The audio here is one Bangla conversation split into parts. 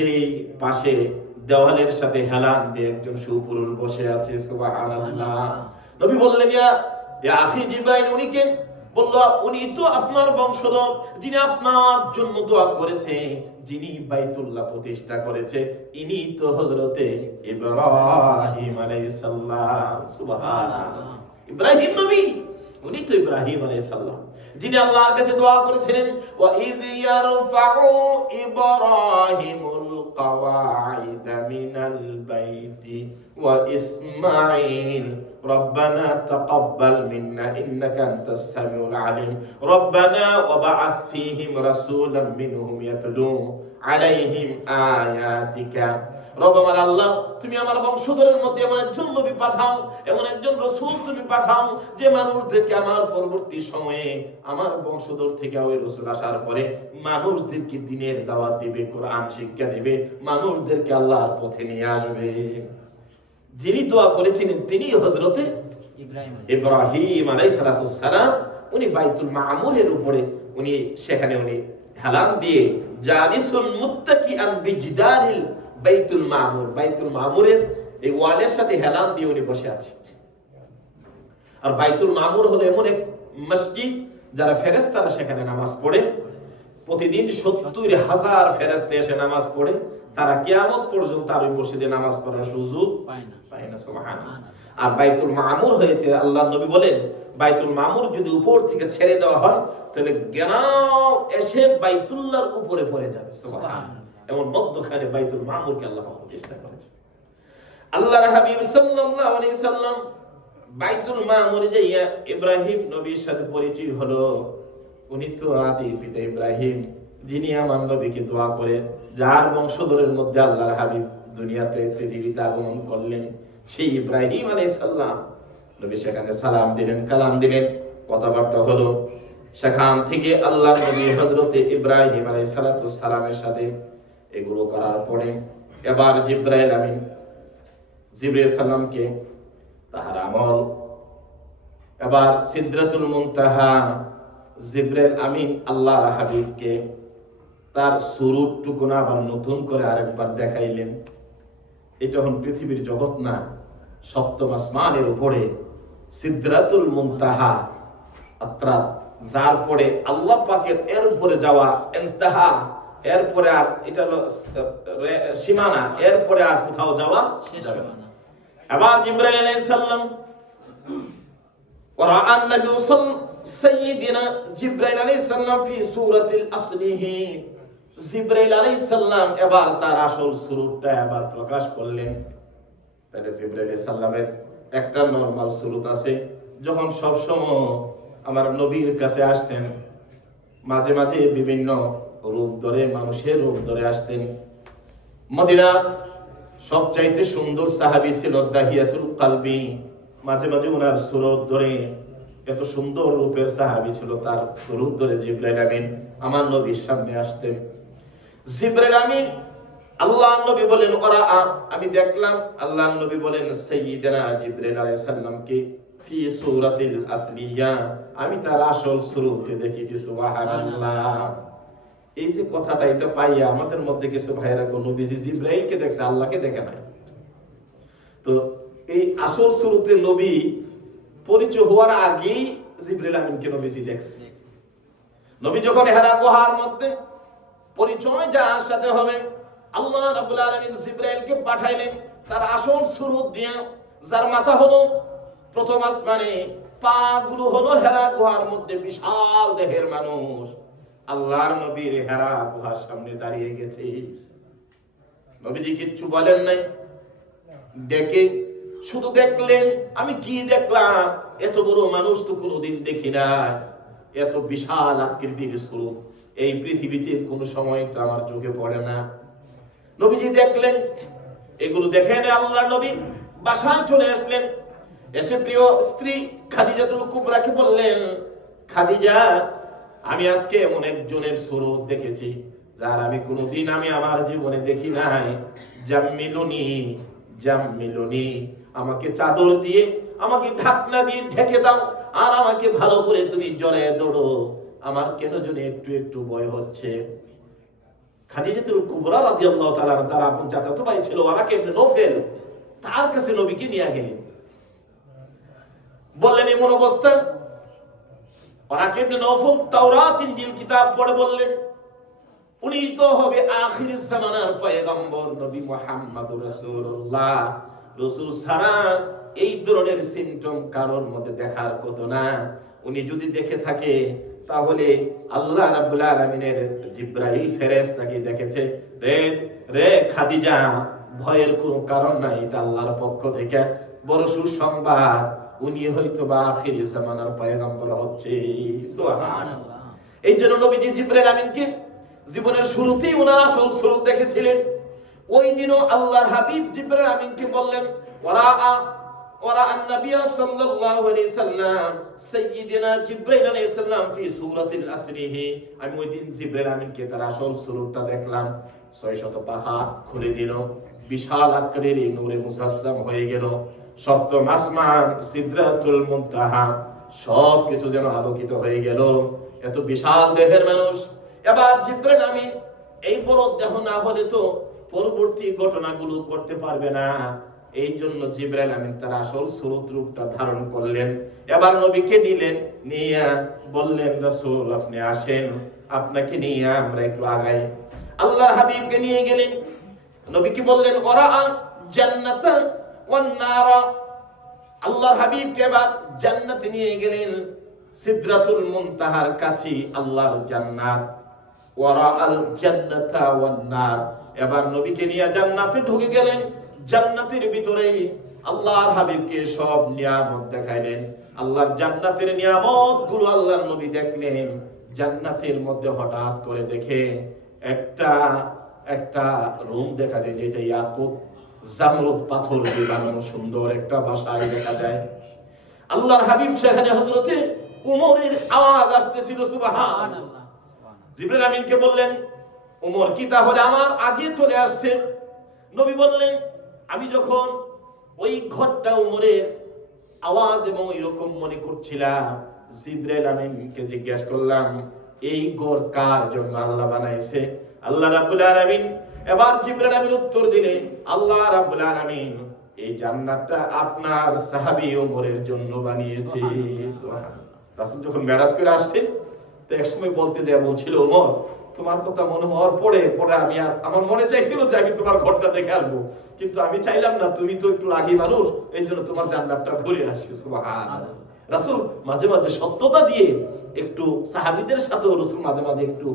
সেই পাশে দেওয়ালের সাথে হেলান দিয়ে একজন সুপুরুষ বসে আছে। সুবহানাল্লাহ। নবী বললেন, ইয়া আখি জিবরাইল, উনি কে? বলল, উনি তো আপনার বংশধর, যিনি আপনার জন্য দোয়া করেছে, যিনি বাইতুল্লাহ প্রতিষ্ঠা করেছে, ইনি তো হযরতে ইব্রাহিম আলাইহিস সালাম। সুবহানাল্লাহ। ইব্রাহিম নবী, উনি তো ইব্রাহিম আলাইহিস সালাম, যিনি আল্লাহর কাছে দোয়া করেছিলেন, ওয়া ইয ইয়ারফাউ ইব্রাহিমুল কাওয়াইদা মিনাল বাইতি ওয়া ইসমাঈল রব্বানা তাকাব্বাল মিন্না ইন্নাকা আনতাস সামিউল আলিম রব্বানা ওয়া বা'আথ ফীহিম রাসূলাম মিনহুম ইয়াতলু আলাইহিম আয়াতিকা। রব আমার আল্লাহ, তুমি আমার বংশধরের মধ্যে এমন একজন নবী পাঠাও, এমন একজন রাসূল তুমি পাঠাও, যে মানুষদেরকে আমার পরবর্তী সময়ে আমার বংশধর থেকে ওই রাসূল আসার পরে মানুষদেরকে দ্বীনের দাওয়াত দিবে, কোরআন শিক্ষা দিবে, মানুষদেরকে আল্লাহর পথে নিয়ে আসবে। যিনি দোয়া করেছিলেন তিনি হযরতে ইব্রাহিম আলাইহিস সালাম। উনি বাইতুল মামুরের উপরে উনি সেখানে উনি হেলান দিয়ে জালিসুল মুত্তাকিআন বিজদারিল বাইতুল মামুর, বাইতুল মামুরের এই ওয়ালের সাথে হেলান দিয়ে উনি বসে আছে। আর বাইতুল মামুর হলো এমন এক মসজিদ যারা ফেরেশতারা সেখানে নামাজ পড়ে, প্রতিদিন ৭০,০০০ ফেরেশতা এসে নামাজ পড়ে, তারা কিয়ামত পর্যন্ত আর ওই মসজিদে নামাজ পড়ার সুযোগ পায় না। সুবহানাল্লাহ। আর বাইতুল মামুর হয়েছে, আল্লাহর নবী বলেন, বাইতুল মামুর যদি উপর থেকে ছেড়ে দেওয়া হয় তাহলে গেনাও এসে বাইতুল্লাহর উপরে পড়ে যাবে। সুবহানাল্লাহ। এমন মধ্যখানে বাইতুল মামুরকে আল্লাহ প্রতিষ্ঠা করেছে। আল্লাহর হাবিব সাল্লাল্লাহু আলাইহি সাল্লাম বাইতুল মামুরে যাইয়া ইব্রাহিম নবীর সাথে পরিচয় হলো। উনি তো আদি পিতা ইব্রাহিম, যিনি আমার নবীকে দোয়া করে, যার বংশধরের মধ্যে আল্লাহর হাবিব দুনিয়াতে পৃথিবীতে আগমন করলেন, সেই ইব্রাহিম আলাইহিস সালাম। নবী সেখানে সালাম দিলেন, কালাম দিলেন, কথাবার্তা হলো। সেখান থেকে আল্লাহর নবী হযরতে ইব্রাহিম আলাইহিস সালামের সাথে এগুলো করার পরে এবার জিবরাইল আমিন জিবরাইল সালামকে তাহার আমল, এবার সিদরাতুল মুনতাহা জিবরাইল আমিন আল্লাহর হাবিবকে তার সুরূপটুকু না আবার নতুন করে আরেকবার দেখাইলেন। এটা হল পৃথিবীর জগৎ না, সপ্তম আসমানের উপরে সিদরাতুল মুনতাহা, অর্থাৎ যার পরে আল্লাহ পাকের এর উপরে যাওয়া ইনতাহা, এরপরে আর এটা হলো সীমানা, এরপরে আর কোথাও যাওয়া যাবে না। আবার জিবরাইল আলাইহিস সালাম ওয়ারাআন নবী সাইয়্যিদিনা জিবরাইল আলাইহিস সালাম ফি সূরাতিল আসলিহি। জিবরাইল আলাইহিস সালাম এবার তার আসল সুরতটা এবার প্রকাশ করলেন। তাহলে জিবরাইল আলাইহিস সালামের একটা নরমাল সুরত আছে, যখন সব সময় আমার নবীর কাছে আসতেন, মাঝে মাঝে বিভিন্ন রূপ ধরে, মানুষের রূপ ধরে আসতেন। মদিনার সবচাইতে সুন্দর সাহাবী ছিল দাহিয়াতুল কলবি, মাঝে মাঝে ওনার সুরত ধরে, এত সুন্দর রূপের সাহাবী ছিল, তার সুরত ধরে জিবরাইল আমিন আমার নবীর সামনে আসতেন। জিবরাইল আমিন আল্লাহর নবী বলেন, ওরা আমি দেখলাম, আল্লাহর নবী বলেন সাইয়্যিদানা জিবরাইল আলাইহিস সালামকে ফি সূরাতিল আসলিয়া, আমি তার আসল সুরতে দেখেছি। সুবহানাল্লাহ। এই যে কথাটা, এটা পাইয়া আমাদের মধ্যে কিছু ভাইরা কোন নবীজি জিবরাইলকে দেখছে, আল্লাহকে দেখে নাই। তো এই আসল সুরতে নবী পরিচয় হওয়ার আগেই জিবরাইল আমিনকে নবীজি দেখছে। নবী যখন হেরা গুহার মধ্যে পরিচয় যার সাথে হবে, আল্লাহ রাব্বুল আলামিন জিবরাইলকে পাঠাইলেন তার আসল সুরত দিয়ে, যার মাথা হলো প্রথম আসমানে, পা গুলো হলো হেরা গুহার মধ্যে, বিশাল দেহের মানুষ আল্লাহর নবীর হেরা গুহার সামনে দাঁড়িয়ে গেছে। নবীজি কিচ্ছু বলেন নাই, ডেকে শুধু দেখলেন। আমি কি দেখলাম, এত বড় মানুষ তো কোনোদিন দেখি না, এত বিশাল আকৃতির স্বরূপ এই পৃথিবীতে কোন সময় তো আমার চোখে পড়ে না। নবীজি দেখলেন, এগুলো দেখেন আল্লাহর নবী বাসায় চলে আসলেন। এসে প্রিয় স্ত্রী খাদিজাতুল কুবরাকে বললেন, খাদিজা, আমি আজকে এমন একজনের সুরত দেখেছি যার আমি কোনোদিন আমি আমার জীবনে দেখি নাই। জাম্মিলুনি জাম্মিলুনি, আমাকে চাদর দিয়ে, আমাকে ঢাকনা দিয়ে ঢেকে দাও, আর আমাকে ভালো করে তুমি জড়ায় ধরো, আমার কেন জানি একটু একটু ভয় হচ্ছে। খাদিজাতুল কুবরা রাদিয়াল্লাহু তাআলা তার আপন চাচাতো ভাই ছিল ওয়ারাকা ইবনে নওফেল, তার কাছে নবীকে নিয়ে গেলেন। বললেন এমন অবস্থা, ওয়ারাকা ইবনে নওফেল তাওরাত ইনজিল কিতাব পড়ে বললেন উনি তো হবে আখির জামানার পয়গম্বর নবী মুহাম্মদুর রাসূলুল্লাহ। রাসূল ছাড়া এই ধরনের সিম্পটম কারোর মধ্যে দেখার কথা না। উনি যদি দেখে থাকে তাহলে আল্লাহ রাব্বুল আলামিনের জিবরাইল ফেরেশতাকে দেখেছে, রে রে খাদিজা ভয়ের কোনো কারণ নাই, এটা আল্লাহর পক্ষ থেকে বড় সুসংবাদ, উনি হয়তোবা আখির জামানার পয়গম্বর হচ্ছে। সুবহানাল্লাহ। এই জন্য নবীজি জিবরাইল আমিনকে জীবনের শুরুতেই ওনার আসল স্বরূপ দেখেছিলেন। ওই দিনও আল্লাহর হাবিব জিবরাইল আমিনকে বললেন ওরা নবী সাল্লাল্লাহু আলাইহি সাল্লাম সাইয়্যিদিনা জিবরাইল আলাইহিস সালাম ফি সূরাতিল আসরিহি, আমি ওই দিন জিবরাইল আমিনকে তার আসল স্বরূপটা দেখলাম। 600 পাখা খুলে দিল, বিশাল আকারের নূরে মুজাসসাম হয়ে গেল। সপ্তম আসমান সিদরাতুল মুনতাহা সব কিছু যেন আলোকিত হয়ে গেল। এত বিশাল দেহের মানুষ। এবার জিবরাইল আমিন এই বড় দেহ না হলে তো পরবর্তী ঘটনাগুলো করতে পারবে না। এই জন্য জিবরাইল আমিন তার আসল স্বরূপ রূপটা ধারণ করলেন। এবার নবীকে নিলেন, নিয়ে বললেন রাসূল আপনি আসেন, আপনাকে নিয়ে আমরা একটু আগাই। আল্লাহর হাবিবকে নিয়ে গেলেন, নবীকে বললেন ওরা জান্নাত ওয়ান নার। আল্লাহর হাবিবকে এবার জান্নাতে নিয়ে গেলেন, সিদরাতুল মুনতাহার কাছে আল্লাহর জান্নাত। ওরা আল জান্নাতা ওয়ান নার। এবার নবীকে নিয়ে জান্নাতে ঢুকে গেলেন। জান্নাতের ভিতরে আল্লাহর হাবিবকে সব নিয়ামত দেখাইলেন। আল্লাহর জান্নাতের নিয়ামত গুলো আল্লাহর নবী দেখলেন। জান্নাতের মধ্যে হঠাৎ করে দেখে একটা রুম দেখা যায়, যেটা ইয়াকুত জামরুদ পাথর দিয়ে বানানো সুন্দর একটা বাসায় দেখা যায়। আল্লাহর হাবিব সেখানে হযরতে উমরের আওয়াজ আসতেছিল, সুবহানাল্লাহ। জিবরাইল আমিনকে বললেন উমর কি তাহলে আমার আগে চলে আসছে? নবী বললেন আমি যখন ওই ঘরটা উমরের আওয়াজ এবং এরকম মনে করছিলাম, জিবরাইল আমিনকে জিজ্ঞাসা করলাম এই ঘর কার জন্য আল্লাহ বানাইছে? আল্লাহ রাব্বুল আলামিন এবার জিবরাইল আমিন উত্তর দিলেন আল্লাহ রাব্বুল আলামিন এই জান্নাতটা আপনার সাহাবী উমরের জন্য বানিয়েছে। সুবহানাল্লাহ। রাসূল যখন মেরাজ করে আসছেন তো একসময় বলতে যায় বলছিল ওমর তোমার কথা মনে হওয়ার পরে আমি আমার মনে চাইছিল যে আমি তোমার ঘরটা দেখে আসবো, কিন্তু আমি চাইলাম না, তুমি তো একটু রাগী মানুষ, এই জন্য তোমার জান্নাতটা ঘুরে আসছে। সুবহানাল্লাহ। রাসূল মাঝে মাঝে সত্যতা দিয়ে একটু সাহাবীদের সাথেও রাসূল মাঝে মাঝে একটু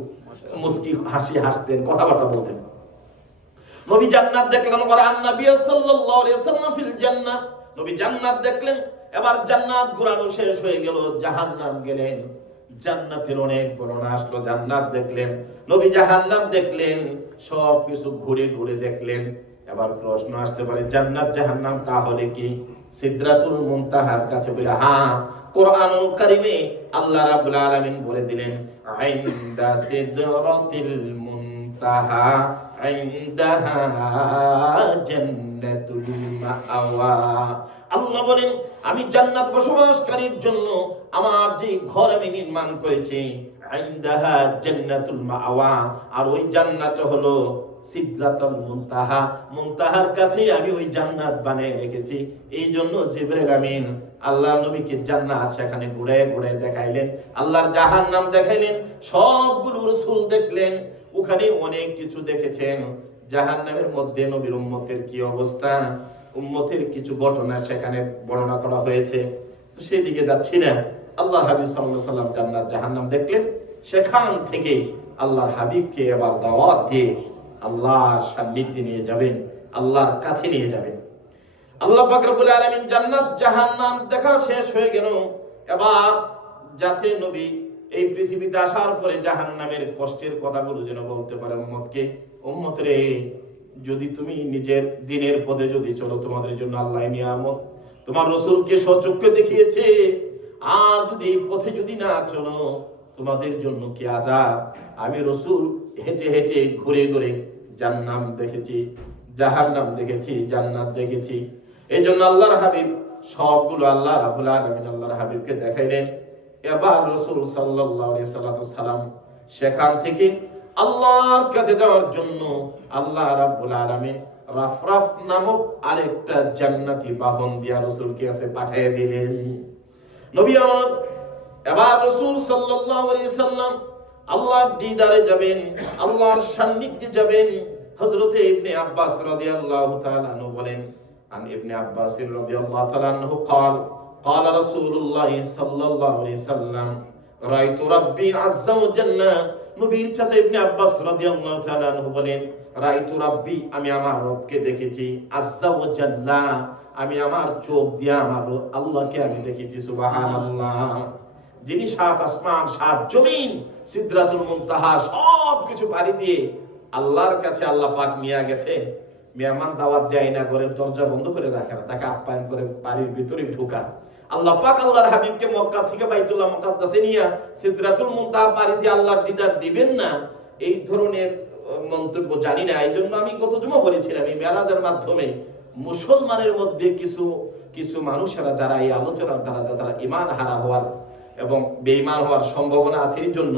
মুস্কি হাসি হাসতেন, কথাবার্তা বলতেন। নবী জান্নাত দেখলেন, ওয়ারান নবী সাল্লাল্লাহু আলাইহি ওয়াসাল্লাম ফিল জান্নাত। নবী জান্নাত দেখলেন। এবার জান্নাত ঘোরানো শেষ হয়ে গেল, জাহান্নাম গেলেন। জান্নাতের অনেক বর্ণনা আসলো, জান্নাত দেখলেন, নবী জাহান্নাম দেখলেন, সব কিছু ঘুরে ঘুরে দেখলেন। এবার প্রশ্ন আসতে পারে জান্নাত জাহান্নাম তাহলে কি সিদরাতুল মুনতাহার কাছে? বলে হ্যাঁ, কোরআনুল কারীমে আল্লাহ রাব্বুল আলামিন বলে দিলেন ইনদা সিদরাতিল মুনতাহা ইনদাহা জান্নাতুল মাআওয়া। আল্লাহ বলেন আমি জান্নাত বসবাসকারীর জন্য আমার যে ঘর আমি নির্মাণ করেছি ইনদাহা জান্নাতুল মাআওয়া, আর ওই জান্নাত হলো সিদরাতুল মুনতাহা, মুনতাহার কাছে আমি ওই জান্নাত বানিয়ে রেখেছি। এই জন্য জিবরাইল আমিন আল্লাহর নবীকে জান্নাত সেখানে ঘুরে ঘুরে দেখাইলেন, আল্লাহর জাহান্নাম দেখাইলেন, সবগুলো রাসূল দেখলেন। ওখানে অনেক কিছু দেখেছেন। জাহান্নামের মধ্যে নবীর উম্মতের কি অবস্থা, উম্মতের কিছু ঘটনা সেখানে বর্ণনা করা হয়েছে, তো সেই দিকে যাচ্ছি না। আল্লাহর হাবিব সাল্লাল্লাহু আলাইহি সাল্লাম জান্নাত জাহান্নাম দেখলেন। সেখান থেকে আল্লাহর হাবিবকে এবার দাওয়াত দিয়ে আল্লাহর সান্নিধ্যে নিয়ে যাবেন, আল্লাহর কাছে নিয়ে যাবেন। আল্লাহ পাক রব্বুল আলামিন জান্নাত জাহান্নাম দেখা শেষ হয়ে গেল। এবার যাতে নবী এই পৃথিবীতে আসার পরে জাহান্নামের কষ্টের কথাগুলো যেন বলতে পারে উম্মতকে, উম্মত রে যদি তুমি নিজের দিনের পথে যদি চলো তোমাদের জন্য আল্লাহ নিয়ামত, তোমার রাসূলকে সচক্ষে দেখিয়েছে, আর যদি এই পথে যদি না চলো তোমাদের জন্য কি আযাব। আমি রাসূল হেঁটে হেঁটে ঘুরে ঘুরে জান্নাম দেখেছি, জাহান্নাম দেখেছি, জান্নাত দেখেছি। এই জন্য আল্লাহর হাবিব সবগুলো আল্লাহ রাব্বুল আলামিন আল্লাহর হাবিবকে দেখাইলেন। এবার রাসূল সাল্লাল্লাহু আলাইহি সাল্লাম সেখান থেকে আল্লাহর কাছে যাওয়ার জন্য আল্লাহ রাব্বুল আলামিন রাফরাফ নামক আরেকটা জান্নাতি বাহন দিয়া রাসূলকে কাছে পাঠিয়ে দিলেন। নবী আমার এবার রাসূল সাল্লাল্লাহু আলাইহি সাল্লাম আল্লাহর দিদারে যাবেন, আল্লাহর সান্নিধ্যে যাবেন। হযরতে ইবনে আব্বাস রাদিয়াল্লাহু তাআলা আনহু বলেন, আন ইবনে আব্বাস রাদিয়াল্লাহু তাআলা আনহু قال قال رسول الله صلى الله عليه وسلم রাইতু রাব্বি আযজা ওয়া জাল্লা। নবীর চাচা ইবনে আব্বাস রাদিয়াল্লাহু তাআলা আনহু বলেন, রাইতু রাব্বি, আমি আমার রবকে দেখেছি, আযজা ওয়া জাল্লা, আমি আমার চোখ দিয়ে আমার আল্লাহকে আমি দেখেছি। সুবহানাল্লাহ। যিনি সাত আসমান, সাত জমিন, সিদরাতুল মুনতাহা সব কিছু পাড়ি দিয়ে আল্লাহর কাছে আল্লাহ পাক নিয়ে গেছে। মেহমান দাওয়াত দেয় না, ঘরের দরজা বন্ধ করে রাখে না, তাকে আপ্যায়ন করে বাড়ির ভিতরে ঢোকা। আল্লাহ পাক আল্লাহর হাবিবকে মক্কা থেকে বাইতুল্লাহ মুকাদ্দাসে নিয়ে সিদরাতুল মুনতাহা পাড়ি দিয়ে আল্লাহর দিদার দিবেন না, এই ধরনের মন্তব্য জানি না। এই জন্য আমি গত জুমা বলেছিলাম, এই মেরাজের মাধ্যমে মুসলমানের মধ্যে কিছু মানুষেরা যারা এই আলোচনার দ্বারা যারা ঈমান হারা হওয়ার এবং বেঈমান হওয়ার সম্ভাবনা আছে, এই জন্য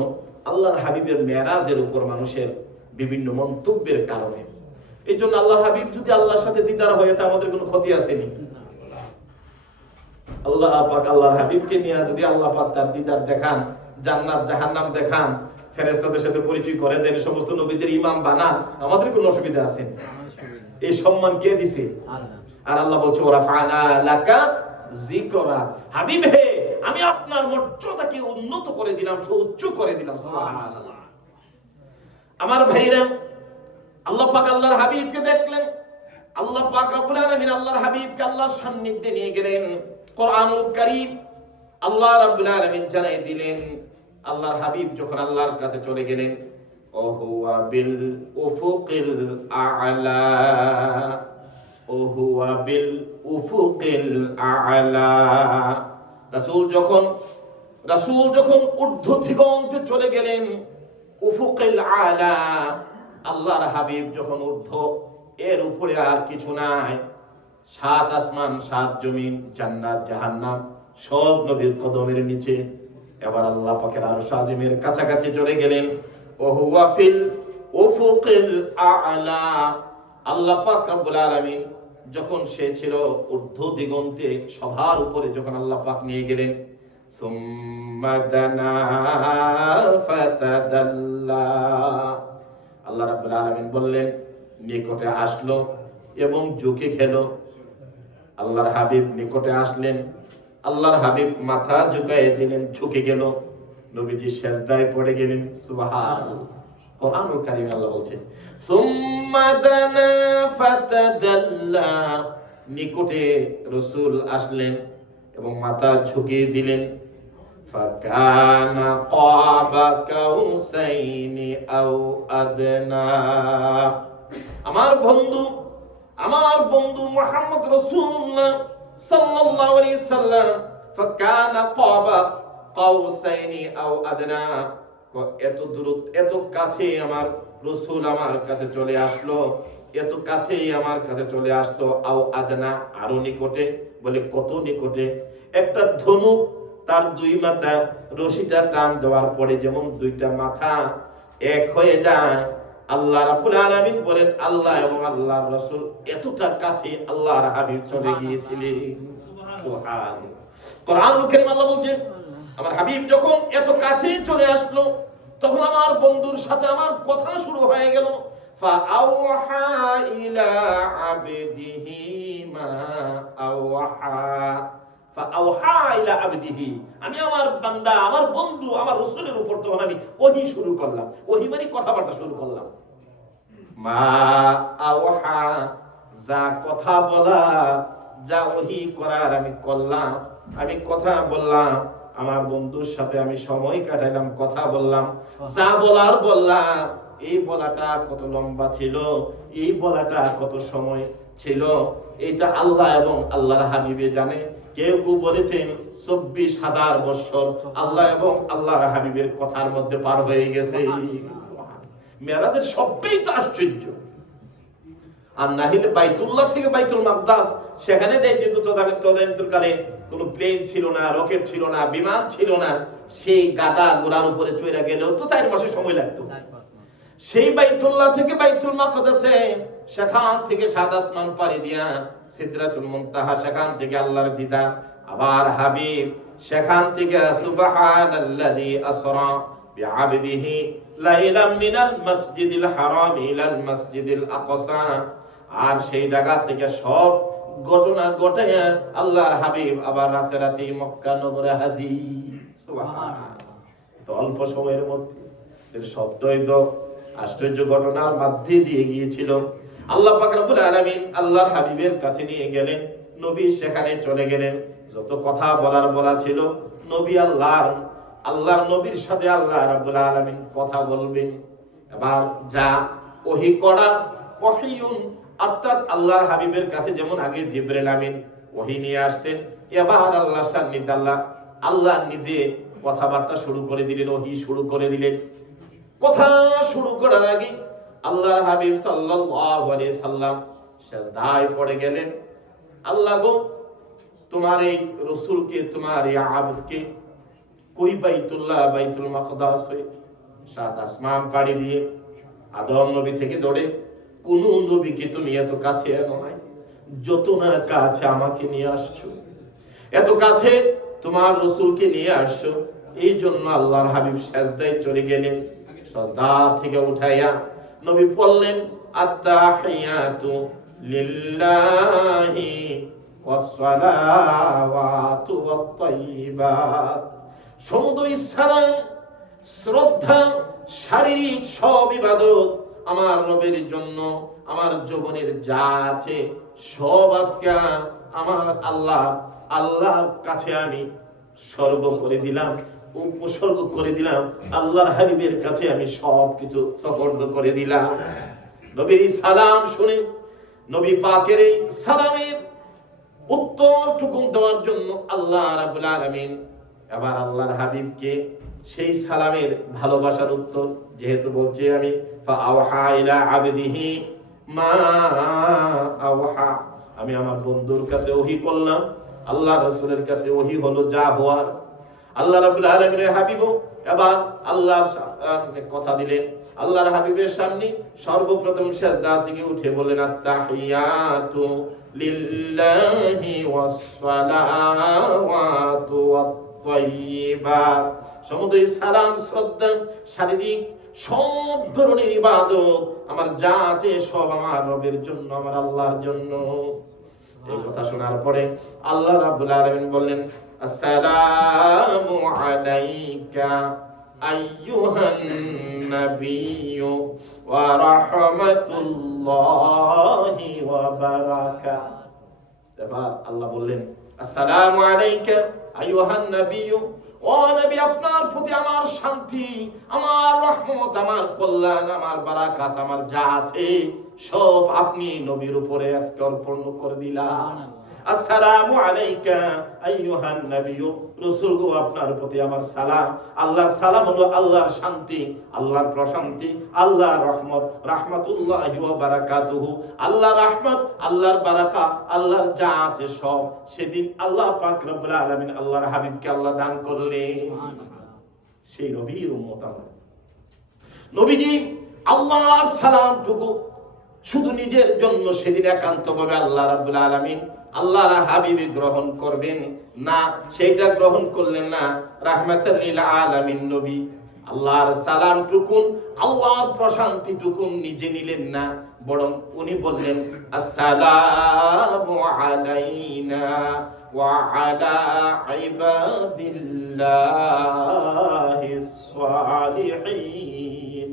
আল্লাহর হাবিবের মেরাজের উপর মানুষের বিভিন্ন মন্তব্যের কারণে। এই জন্য আল্লাহর হাবিব যদি আল্লাহর সাথে দিদার হয়, তা আমাদের কোনো ক্ষতি আসেনি। আল্লাহ পাক আল্লাহর হাবিবকে নিয়ে যদি আল্লাহ পাক তার দিদার দেখান, জান্নাত জাহান্নাম দেখান, ফেরেশতাদের সাথে পরিচয় করে দেন, সমস্ত নবীদের ইমাম বানান, আমাদের কোনো অসুবিধা আছে? এই সম্মান কে দিছে? আল্লাহ। আর আল্লাহ বলছে, ওয়ারাফানা লাকা যিকরা, হাবিব হে, আমি আপনার মর্যাদাকে উন্নত করে দিলাম, সুউচ্চ করে দিলাম। সুবহানাল্লাহ। আমার ভাইরা, আল্লাহ পাক আল্লাহর হাবিবকে দেখলেন, আল্লাহ পাক রব্বুল আলামিন আল্লাহর হাবিবকে আল্লাহর সান্নিধ্যে নিয়ে গেলেন। কোরআনুল কারীম আল্লাহ রাব্বুল আলামিন জানাই দিলেন, আল্লাহর হাবিব যখন আল্লাহর কাছে চলে গেলেন, ওহুয়া বিল উফুকিল আ'লা, ওহুয়া বিল উফুকিল আ'লা। রাসূল যখন ঊর্ধ্ব দিগন্তে চলে গেলেন, উফুকিল আ'লা, আল্লাহর হাবিব যখন ঊর্ধ্ব, এর উপরে আর কিছু নাই, সাত আসমান, সাত জমিন, জান্নাত জাহান্নাম সব নবীর কদমের নিচে। এবার আল্লাহ পাকের আরশ আজিমের কাছাকাছি চলে গেলেন। ওহুয়া ফিল উফুকিল আ'লা, আল্লাহ পাক রব্বুল আলামিন যখন সে ছিল ঊর্ধ্ব দিগন্তে, সবার উপরে যখন আল্লাহ পাক নিয়ে গেলেন, সুম্মা দানা ফাতাদাল্লা, আল্লাহ রাব্বুল আলামিন বললেন, নিকটে আসলো এবং ঝুঁকে গেল। আল্লাহর হাবিব নিকটে আসলেন, আল্লাহর হাবিব মাথা ঝুঁকায় দিলেন, ঝুঁকে গেল, নবীজি সিজদায় পড়ে গেলেন। সুবহানাল্লাহ। কোরআনুল কারীম আল্লাহ বলছেন, সুম্মা দানা ফাতাদাল্লা, নিকটে রাসূল আসলেন এবং মাথা ঝুঁকিয়ে দিলেন। ফাকানা কাবা কাউসাইনি আও আদনা, আমার বন্ধু মুহাম্মদ রাসূলুল্লাহ সাল্লাল্লাহু আলাইহি সাল্লাম, ফাকানা কাবা কাউসাইনি আও আদনা, এত কাছে আমার রাসূল আমার কাছে চলে আসলো, এত কাছেই আমার কাছে চলে আসলো, আও আদনা, আরো নিকটে। বলে কত নিকটে? একটা ধনুক, তার দুই মাথা রশিটা টান দেওয়ার পরে যেমন দুইটা মাথা এক হয়ে যায়, আল্লাহ রাব্বুল আলামিন বলেন, আল্লাহ এবং আল্লাহর রাসূল এতটা কাছে আল্লাহর হাবিব চলে গিয়েছিলেন। সুবহানাল্লাহ। কোরআনুল কারীম আল্লাহ বলছেন, আমার হাবিব যখন এত কাছে চলে আসলো, তখন আমার বন্ধুর সাথে আমার কথা শুরু হয়ে গেল। ফাআওহা ইলা আবদিহি মা আওহা, ফাআওহা ইলা আবদিহি, আমি আমার বান্দা, আমার বন্ধু, আমার রাসূলের উপর তখন আমি ওহী শুরু করলাম। ওহী মানে কথাবার্তা শুরু করলাম। মা আওহা, যা কথা বলা, যা ওহী করার আমি করলাম, আমি কথা বললাম, আমার বন্ধুর সাথে আমি সময় কাটাইলাম, কথা বললাম, যা বলার বললাম। এই বলাটা কত লম্বা ছিল, এই বলাটা কত সময় ছিল, এটা আল্লাহ এবং আল্লাহর হাবিবে জানে। কেউ বলেছেন 24,000 বছর আল্লাহ এবং আল্লাহর হাবিবের কথার মধ্যে পার হয়ে গেছে। মেরাজের সবটাই তো আশ্চর্য। আর নাহিলে বাইতুল্লাহ থেকে বাইতুল মাকদাস, সেখানে যাইতে তো তদানীন্তনকালে কোনো প্লেন ছিল না, রকেট ছিল না, বিমান ছিল না, সেই গাদা ঘোড়ার উপরে চড়ে গেলেও তো 4 মাসের সময় লাগতো। সেই বাইতুল্লাহ থেকে বাইতুল মাকদাসে, সেখান থেকে সাত আসমান পাড়ি দিয়া সিদরাতুল মুনতাহা, সেখান থেকে আল্লাহর দিদার। আবার হাবিব সেখান থেকে সুবহানাল্লাযী আসরা বিআবদিহি লাইলাম মিনাল মাসজিদিল হারাম ইলাল মাসজিদিল আকসা। আর সেই জায়গা থেকে সব ঘটনা ঘটে আল্লাহর হাবিব আবার রাতে রাতে মক্কা নগরে হাজির। সুবহানাল্লাহ। তো অল্প সময়ের মধ্যে এর শব্দই তো আশ্চর্য ঘটনার মধ্যে দিয়ে গিয়েছিল। আল্লাহ পাক রব্বুল আলামিন আল্লাহর হাবিবের কাছে নিয়ে গেলেন, নবী সেখানে চলে গেলেন। যত কথা বলা ছিল, নবী আল্লাহর নবীর সাথে আল্লাহ রাব্বুল আলামিন কথা বলবেন। এবার যা ওহী করা, ওহীউন অর্থাৎ আল্লাহর হাবিবের কাছে যেমন আগে জিবরাইল আমিন ওহী নিয়ে আসতেন, এবার আল্লাহর সান্নিধ্যে আল্লাহ নিজে কথাবার্তা শুরু করে দিলেন, ওহী শুরু করে দিলেন। কথা শুরু করার আগে আল্লাহর হাবিব সাল্লাল্লাহু আলাইহি সাল্লাম সিজদায় পড়ে গেলেন। আল্লাহ গো, তোমার এই রাসূলকে, তোমার এই আবদকে কই বাইতুল্লাহ বাইতুল মাকদাস হয়ে সাত আসমান পাড়ি দিয়ে আদম নবী থেকে ধরে কোন নবীকে তুমি এত কাছে আনো নাই, যত না কাছে আমাকে নিয়ে আসছো, এত কাছে তোমার রাসূলকে নিয়ে আসছো। এই জন্য আল্লাহর হাবিব সিজদায় চলে গেলেন। সিজদা থেকে উঠাইয়া নবী বললেন, আত-তাহিয়াতু লিল্লাহি ওয়াস-সালাওয়াতু ওয়াত-তাইয়্যিবাত। সমুদয় সালাম, শ্রদ্ধা, শারীরিক সব ইবাদত আমার রবের জন্য। আমার জীবনের যা আছে সব আজকে আমার আল্লাহর কাছে আমি উৎসর্গ করে দিলাম। আল্লাহর হাবিবের কাছে আমি সবকিছু সুপর্দ করে দিলাম। নবীর সালাম শুনে, নবী পাকের এই সালামের উত্তরটুকু দেওয়ার জন্য আল্লাহ রাব্বুল আলামিন এবার আল্লাহর হাবিবকে সেই সালামের ভালোবাসার উত্তর যেহেতু বলছি আমি, ফাআওহা ইলা আবদিহি মা আওহা, আমি আমার বন্ধুর কাছে ওহী করলাম। আল্লাহ রাসূলের কাছে ওহী হলো যা হওয়ার। আল্লাহ রাব্বুল আলামিনের হাবিব এবার আল্লাহর কথা দিলেন। আল্লাহর হাবিবের সামনে সর্বপ্রথম সিজদা থেকে উঠে বললেন, আত-তাহিয়াতু লিল্লাহি ওয়াস-সালাওয়াতু ওয়াত-তাইয়্যিবাত। সমুদয় সালাম, শ্রদ্ধা, শারীরিক সব ধরনের ইবাদত আমার যা আছে সব আমার রবের জন্য, আমার আল্লাহর জন্য। এই কথা শোনার পরে আল্লাহ রাব্বুল আলামিন বললেন, আসসালামু আলাইকা আইয়ুহান নাবিয়্যু ওয়া রাহমাতুল্লাহি ওয়া বারাকাতুহু। এবার আল্লাহ বললেন, আসসালামু আলাইকা আইয়ুহান নাবিয়্যু, ও নবী আপনার প্রতি আমার শান্তি, আমার রহমত, আমার কল্যাণ, আমার বারাকাত, আমার যা আছে সব আপনি নবীর উপরে আজকে অর্পণ করে দিলাম। আসসালামু আলাইকা আইয়ুহান নাবিয়্যু, রাসূল গো আপনার প্রতি আমার সালাম। আল্লাহর সালাম হলো আল্লাহর শান্তি, আল্লাহর প্রশান্তি, আল্লাহর রহমত, রাহমাতুল্লাহি ওয়া বারাকাতুহু। আল্লাহর রহমত, আল্লাহর বারাকা, আল্লাহর যা আছে সব সেদিন আল্লাহ পাক রব্বুল আলামিন আল্লাহর হাবিবকে আল্লাহ দান করলেন। সেই নবীর উম্মত আমরা। নবীজি আল্লাহর সালামটুকু শুধু নিজের জন্য সেদিন একান্তভাবে আল্লাহ রাব্বুল আলামিন আল্লাহর হাবিব গ্রহণ করবেন না, সেটা গ্রহণ করলেন না। রাহমাতাল লিল আলামিন নবী আল্লাহর সালামটুকুন, আল্লাহর প্রশান্তিটুকুন নিজে নিলেন না, বরং উনি বললেন, আসসালামু আলাইনা ওয়া আলা ইবাদিল্লাহিস সালিহিন।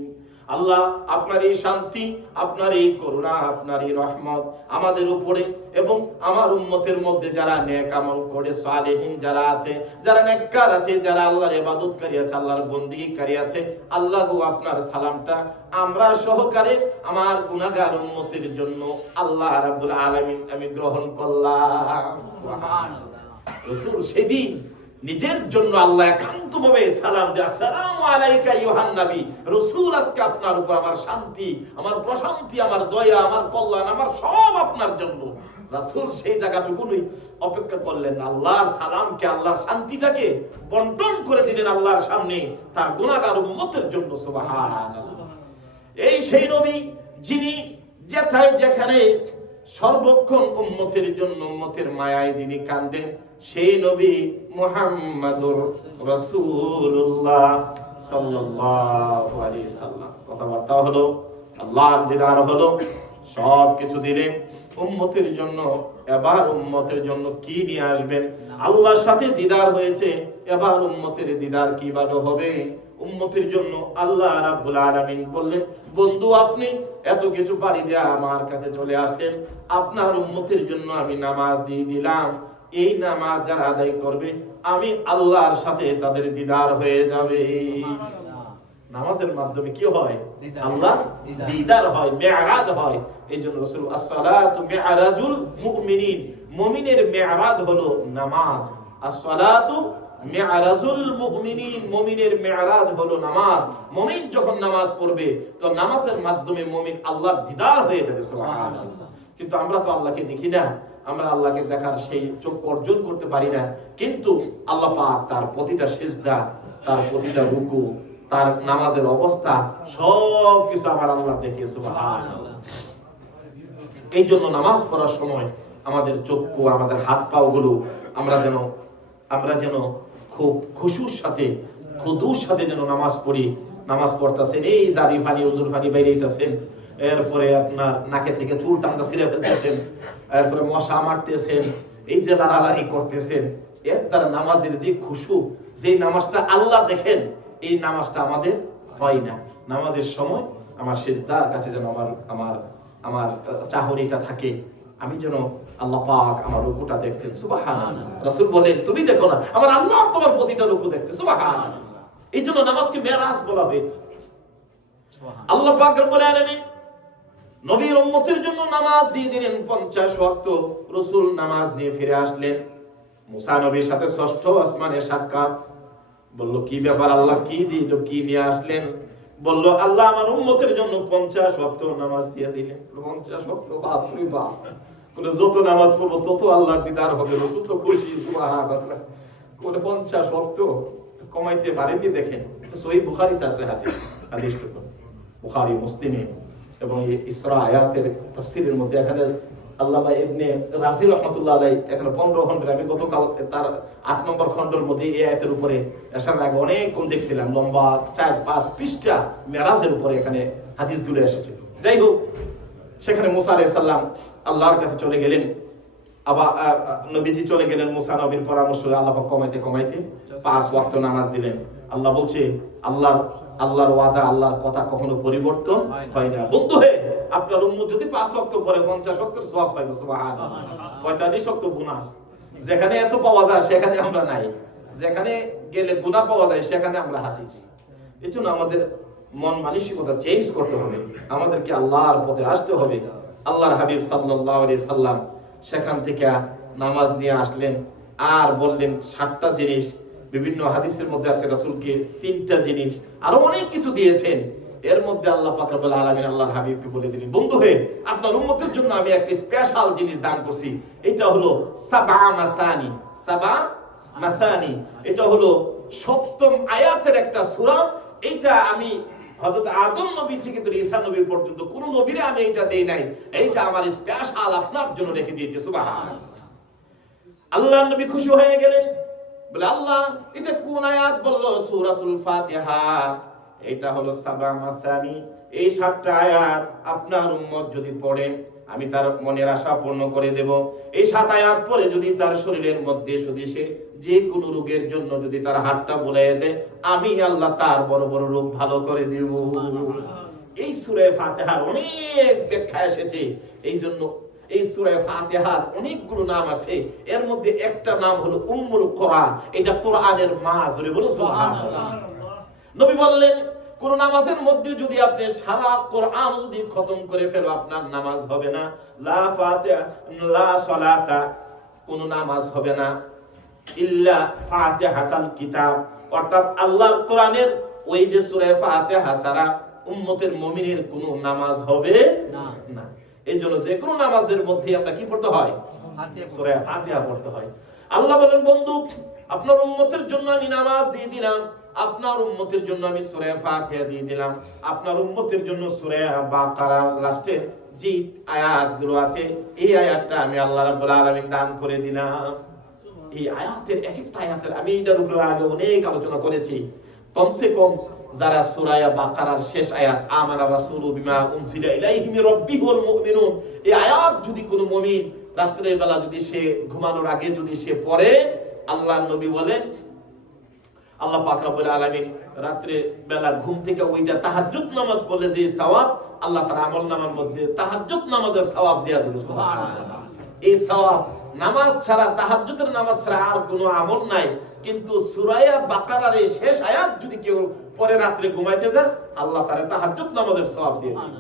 আল্লাহ আপনার এই শান্তি, আপনার এই করুণা, আপনার এই রহমত আমাদের উপরে এবং আমার উম্মতের মধ্যে যারা নেক আমল করে, সালেহিন যারা আছে, যারা নেককার আছে, যারা আল্লাহর ইবাদতকারী আছে, আল্লাহর বন্দেগীকারী আছে, আল্লাহ গো আপনার সালামটা আমরা সহকারে আমার গুনাহগার উম্মতের জন্য আল্লাহ রাব্বুল আলামিন আমি গ্রহণ করলাম। সুবহানাল্লাহ। রাসূল সেদিন নিজের জন্য আল্লাহ একান্তভাবে সালাম দেয়, আসসালামু আলাইকা আইয়ুহান নবী। রাসূল আজকে আপনার উপর আমার শান্তি, আমার প্রশান্তি, আমার দয়া, আমার কল্যাণ, আমার সব আপনার জন্য। রাসূল সেই জায়গাটুকুই অপেক্ষা করলেন, আল্লাহর সালামকে, আল্লাহর শান্তিটাকে বন্টন করে দিলেন আল্লাহর সামনে তার গুনাহগার উম্মতের জন্য। সুবহানাল্লাহ। এই সেই নবী যিনি যেথায় যেখানে সর্বক্ষণ উম্মতের জন্য উম্মতের মায়ায় যিনি কাঁদেন, সেই নবী মুহাম্মাদুর রাসূলুল্লাহ সাল্লাল্লাহু আলাইহি সাল্লাম। কথাবার্তা হলো, আল্লাহর দিদার হলো, সব কিছু দিলেন উম্মতের জন্য। এবার উম্মতের জন্য কি নিয়ে আসবেন? আল্লাহর সাথে দিদার হয়েছে, এবার উম্মতের দিদার কিভাবে হবে? উম্মতের জন্য আল্লাহ রাব্বুল আলামিন বললেন, বন্ধু আপনি এত কিছু পারি দিয়ে আমার কাছে চলে আসলেন, আপনার উম্মতের জন্য আমি নামাজ দিয়ে দিলাম। এই নামাজ যারা আদায় করবে, আমি আল্লাহর সাথে তাদের দিদার হয়ে যাবে। নামাজের মাধ্যমে কি হয়? আল্লাহ দিদার হয়, মেরাজ হয়। এইজন্য রাসূল as-সালাতু মি'রাজুল মুমিনিন, মুমিনের মেরাজ হলো নামাজ। as-সালাতু মি'রাজুল মুমিনিন, মুমিনের মেরাজ হলো নামাজ। মুমিন যখন নামাজ পড়বে তো নামাজের মাধ্যমে মুমিন আল্লাহর দিদার হয়ে যাবে। সুবহানাল্লাহ। কিন্তু আমরা তো আল্লাহকে দেখি না, আমরা আল্লাহকে দেখার সেই চোখ অর্জন করতে পারি না। কিন্তু আল্লাহ পাক তার প্রতিটা সিজদা, তার প্রতিটা রুকু, তার নামাজের অবস্থা সব কিছু আমার আল্লাহ দেখে। সুবহানাল্লাহ। এই জন্য নামাজ পড়ার সময় আমাদের চক্ষু, আমাদের হাত পাও গুলো আমরা যেন খুব খুশুর সাথে, খুদুর সাথে যেন নামাজ পড়ি। নামাজ পড়তেছেন, এই দাড়ি ফানি, উজুর ফানি বাইরেইতেছেন, এরপরে আপনার নাকের থেকে চুল টানটা ছিঁড়ে ফেলতেছেন, এরপরে মশা মারতেছেন, এই যে লাড়ালাড়ি করতেছেন, এর দ্বারা নামাজের যে খুশু, যে নামাজটা আল্লাহ দেখেন, এই নামাজটা আমাদের হয় না। নামাজের সময় আমার সিজদার কাছে যেন আমার চাহনিটা থাকে, আমি যেন আল্লাহ পাক আমার রুকুটা দেখছেন। সুবহানাল্লাহ। রাসূল বলেন, তুমি দেখো না, আমার আল্লাহ তোমার প্রতিটা রুকু দেখছে। সুবহানাল্লাহ। এই জন্য নামাজকে মেরাজ বলা হয়েছে। আল্লাহ পাক রব্বুল আলামিন নবীর উম্মতের জন্য নামাজ দিয়ে দিলেন 50 ওয়াক্ত। রাসূল নামাজ নিয়ে ফিরে আসলেন। মুসা নবীর সাথে ষষ্ঠ আসমানে সাক্ষাৎ। বলল, কি ব্যাপার আল্লাহ, কি দিল, কি নিয়ে আসলেন? বলল, আল্লাহ আমার উম্মতের জন্য 50 ওয়াক্ত নামাজ দিয়ে দিলেন। 50 ওয়াক্ত, বাপ রে বাপ। বলে, যত নামাজ পড়বো তত আল্লাহর দিদার হবে। রাসূল তো খুশি। সুবহানাল্লাহ। বলে, 50 ওয়াক্ত কমাইতে পারেননি? দেখেন, সহিহ বুখারীতে আছে হাদিসটুকু, বুখারী, মুসলিমে এবং ইসরা আয়াতের তাফসীরের মধ্যে এখানে আল্লামা ইবনে রাজি রাহমাতুল্লাহ আলাইহি এখানে 15 খণ্ডের, আমি গতকাল তার 8 নম্বর খণ্ডের মধ্যে এই আয়াতের উপরে আসার আগে অনেক কোন দেখছিলাম, লম্বা 4-5 পৃষ্ঠা মেরাজের উপরে এখানে হাদিসগুলো এসেছে। যাই হোক, সেখানে মুসা আলাইহিস সালাম আল্লাহর কাছে চলে গেলেন। আবার নবীজি চলে গেলেন, মুসা নবীর পরামর্শে আল্লাহ পাক কমাইতে 5 ওয়াক্ত নামাজ দিলেন। আল্লাহ বলছে, আল্লাহর ওয়াদা, আল্লাহর কথা কখনো পরিবর্তন হয় না। বন্ধু হে, আপনার উম্মত যদি 5 ওয়াক্ত পড়ে 50 ওয়াক্তের সওয়াব পাইবে। সুবহানাল্লাহ। 45 ওয়াক্ত বোনাস। যেখানে এত পাওয়া যায় সেখানে আমরা নাই, যেখানে গেলে গুনাহ পাওয়া যায় সেখানে আমরা হাসি। এজন্য আমাদের মন মানসিকতা চেঞ্জ করতে হবে, আমাদেরকে আল্লাহর পথে আসতে হবে। আল্লাহর হাবিব সাল্লাল্লাহু আলাইহি সাল্লাম সেখান থেকে নামাজ নিয়ে আসলেন আর বললেন 7টা জিনিস। বিভিন্ন হাদিসের মধ্যে আছে রাসূলকে 3টা জিনিস, আরো অনেক কিছু দিয়েছেন। এর মধ্যে আল্লাহ পাক রব্বুল আলামিন আল্লাহর হাবিবকে বলে দিলেন, বন্ধু হে, আপনার উম্মতের জন্য আমি একটা স্পেশাল জিনিস দান করছি। এটা হলো সাবআ মাসানি। এটা হলো 7ম আয়াতের একটা সূরা। এটা আমি হযরত আদম নবী থেকে ধরে ঈসা নবী পর্যন্ত কোন নবীরে আমি এটা দেই নাই। এইটা আমার স্পেশাল আপনার জন্য রেখে দিয়েছি। সুবহানাল্লাহ। আল্লাহর নবী খুশি হয়ে গেলেন। বলে, আল্লাহ এটা কোন আয়াত? বলল, সূরাতুল ফাতিহা। এটা হলো সাবআ মাসানি। এই 7টা আয়াত আপনার উম্মত যদি পড়েন, আমি তার মনের আশা পূর্ণ করে দেব। এই 7 আয়াত পড়ে যদি তার শরীরের মধ্যে সদিশে যে কোনো রোগের জন্য যদি তার হাতটা বুলাইয়ে দেয়, আমি আল্লাহ তার বড় বড় রোগ ভালো করে দেব। এই সূরা ফাতিহার অনেক ব্যাখ্যা এসেছে। এই জন্য এই সূরা ফাতিহার অনেকগুলো নাম আছে। এর মধ্যে একটা নাম হলো উম্মুল কোরআন। এটা কোরআনের মা। জোরে বলো সুবহানাল্লাহ। নবী বললেন, কোন নামাজের মধ্যে যদি আপনি সারা কোরআন যদি খতম করে ফেলো, আপনার নামাজ হবে না। লা ফাতিহা লা সালাতা, কোন নামাজ হবে না ইল্লা ফাতিহাতাল কিতাব, অর্থাৎ আল্লাহর কোরআনের ওই যে সূরা ফাতিহা ছাড়া উম্মতের মুমিনের কোনো নামাজ হবে না। এই জন্য যে কোনো নামাজের মধ্যে আমরা কি পড়তে হয়? সূরা ফাতিহা পড়তে হয়। আল্লাহ বলেন, বন্ধু আপনার উম্মতের জন্য আমি নামাজ দিয়ে দিলাম। আপনার উম্মতের জন্য আমি সূরা ফাতিহা দিয়ে দিলাম, আপনার উম্মতের জন্য সূরা বাকারার লাস্টে যে আয়াতগুলো আছে এই আয়াতটা আমি আল্লাহ রাব্বুল আলামিন দান করে দিলাম। এই আয়াতের এক একটা আয়াতের আমি এটার উপরে আগে অনেক আলোচনা করেছি। কমসে কম যারা সূরা বাকারার শেষ আয়াত আমানা রাসূলু বিমা উনজিলা ইলাইহি মির রাব্বিহি ওয়াল মুমিনুন, এই আয়াত যদি কোনো মুমিন রাত্রের বেলা যদি সে ঘুমানোর আগে যদি সে পড়ে, আল্লাহর নবী বলেন আল্লাহ পাক রব্বুল আলামিন রাত্রে বেলা ঘুম থেকে ওইটা তাহাজ্জুদ নামাজ পড়লে যে সওয়াব আল্লাহ তার আমলনামার মধ্যে তাহাজ্জুদ নামাজের সওয়াব দেয়া দিল। সুবহানাল্লাহ। এই সওয়াব নামাজ ছাড়া, তাহাজ্জুদের নামাজ ছাড়া আর কোনো আমল নাই, কিন্তু সূরা বাকারার এই শেষ আয়াত যদি কেউ পরে রাত্রে ঘুমাইতে যায় আল্লাহ তার তাহাজ্জুদ নামাজের সওয়াব দিয়ে দিল।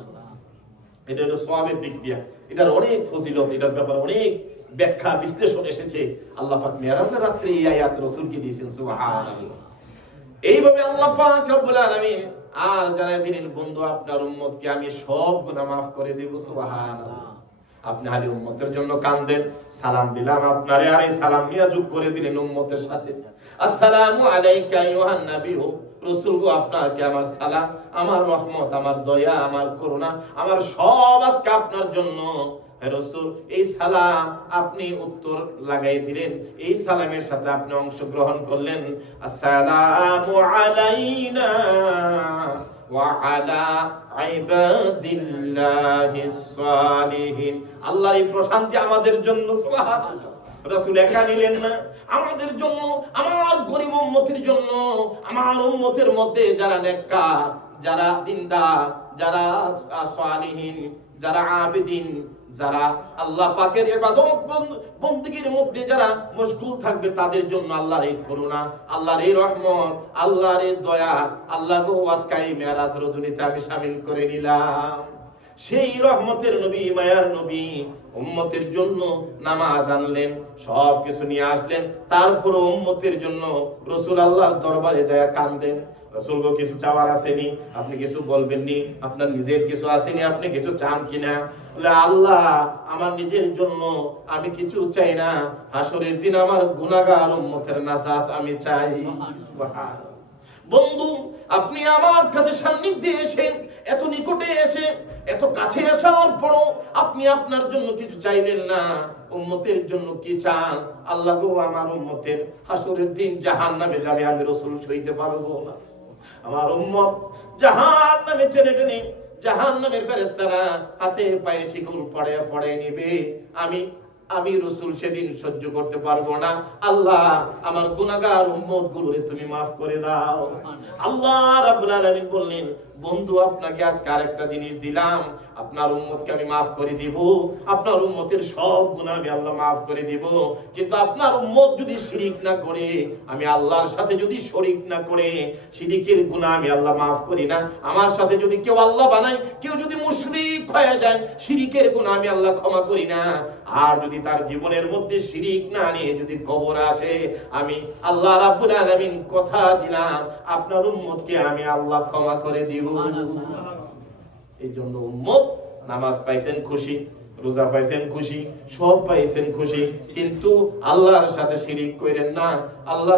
এটা হলো সওয়াবের দিক দিয়ে, এটার অনেক ফজিলত, এটার ব্যাপারে অনেক ব্যাখ্যা বিশ্লেষণ এসেছে। আল্লাহ পাক মিরাজের রাত্রে এই আয়াত রাসূলকে দিয়েছেন। সুবহানাল্লাহ। এইভাবে আল্লাহ পাক রব্বুল আলামিন আর জানাই দিলেন, বন্ধু আপনার উম্মতকে আমি সব গুনাহ maaf করে দেব। সুবহানাল্লাহ। আপনি আলী উম্মতের জন্য কাঁদেন, সালাম দিলাম আপনারে, আর এই সালাম নিয়ে যোগ করে দিলেন উম্মতের সাথে। আসসালামু আলাইকা আইয়ুহান নাবিয়্যু, রাসূল গো আপনাকে আমার সালাম, আমার রহমত, আমার দয়া, আমার করুণা, আমার সব আজকে আপনার জন্য। রাসূল এই সালাম আপনি উত্তর লাগাই দিলেন, এই সালামের সাথে আপনি অংশগ্রহণ করলেন। আসসালামু আলাইনা ওয়া আলা ইবাদিল্লাহিস সালিহিন, আল্লাহর এই প্রশান্তি আমাদের জন্য। সুবহানাল্লাহ। রাসূল একা নিলেন না, আমাদের জন্য, আমার গরীব উম্মতের জন্য, আমার উম্মতের মধ্যে যারা নেককার, যারা দিনদার, যারা সালিহিন, যারা আবেদিন, যারা আল্লাহ পাকের ইবাদত বندگির মধ্যে যারা মশগুল থাকবে, তাদের জন্য আল্লাহর এই করুণা, আল্লাহর এই রহমত, আল্লাহর এই দয়া, আল্লাহ গো আজকে এই মেরাজ রজনীতে আমি শামিল করে নিলাম। সেই রহমতের নবী, মায়ার নবী উম্মতের জন্য নামাজ আনলেন, সব কিছু নিয়ে আসলেন, তারপর উম্মতের জন্য রাসূল আল্লাহর দরবারে যায় কাঁদেন। রাসূল গো কিছু চাওয়ার আসেনি, আপনি কিছু বলবেননি, আপনার নিজের কিছু আসেনি, আপনি কিছু চান কিনা? বলে আল্লাহ আমার নিজের জন্য আমি কিছু চাই না, হাসরের দিন আমার গুনাহগার উম্মতের নাজাত আমি চাই। সুবহানাল্লাহ। বন্ধু আপনি আমার কাছে সান্নিধ্যে এসে, এত নিকটে এসে, এত কাছে আসার পরও আপনি আপনার জন্য কিছু চাইলেন না, উম্মতের জন্য কি চান? আল্লাহ গো আমার উম্মতের হাসরের দিন জাহান্নামে যাবে, আমি রাসূল সইতে পারবো না। আমার উম্মত জাহান্নামে টেনে টেনে জাহান্নামের ফেরেশতারা হাতে পায়ে শিকল পড়ায় নেবে, আমি রাসূল সেদিন সহ্য করতে পারবো না। আল্লাহ আমার গুনাহগার উম্মত গুলোরে তুমি maaf করে দাও। আল্লাহ রাব্বুল আলামিন বললেন, বন্ধু আপনাকে আজকে আরেকটা জিনিস দিলাম, আপনার উম্মতকে আমি maaf করে দিব, আপনার উম্মতের সব গুনাহ আমি আল্লাহ maaf করে দিব, কিন্তু আপনার উম্মত যদি শিরিক না করে, আমি আল্লাহর সাথে যদি শরীক না করে, শিরিকের গুনাহ আমি আল্লাহ maaf করি না। আমার সাথে যদি কেউ আল্লাহ বানায়, কেউ যদি মুশরিক হয়ে যায়, শিরিকের গুনাহ আমি আল্লাহ ক্ষমা করি না। আর যদি তার জীবনের মধ্যে শিরিক না নিয়ে যদি কবর আসে, আমি আল্লাহ রাব্বুল আলামিন কথা দিলাম আপনার উম্মতকে আমি আল্লাহ ক্ষমা করে দিব। এই জন্য উম্মত নামাজ পাইছেন খুশি, রোজা পাইছেন খুশি, সব পাইছেন খুশি, কিন্তু আল্লাহর সাথে শিরিক করেন না। আল্লাহ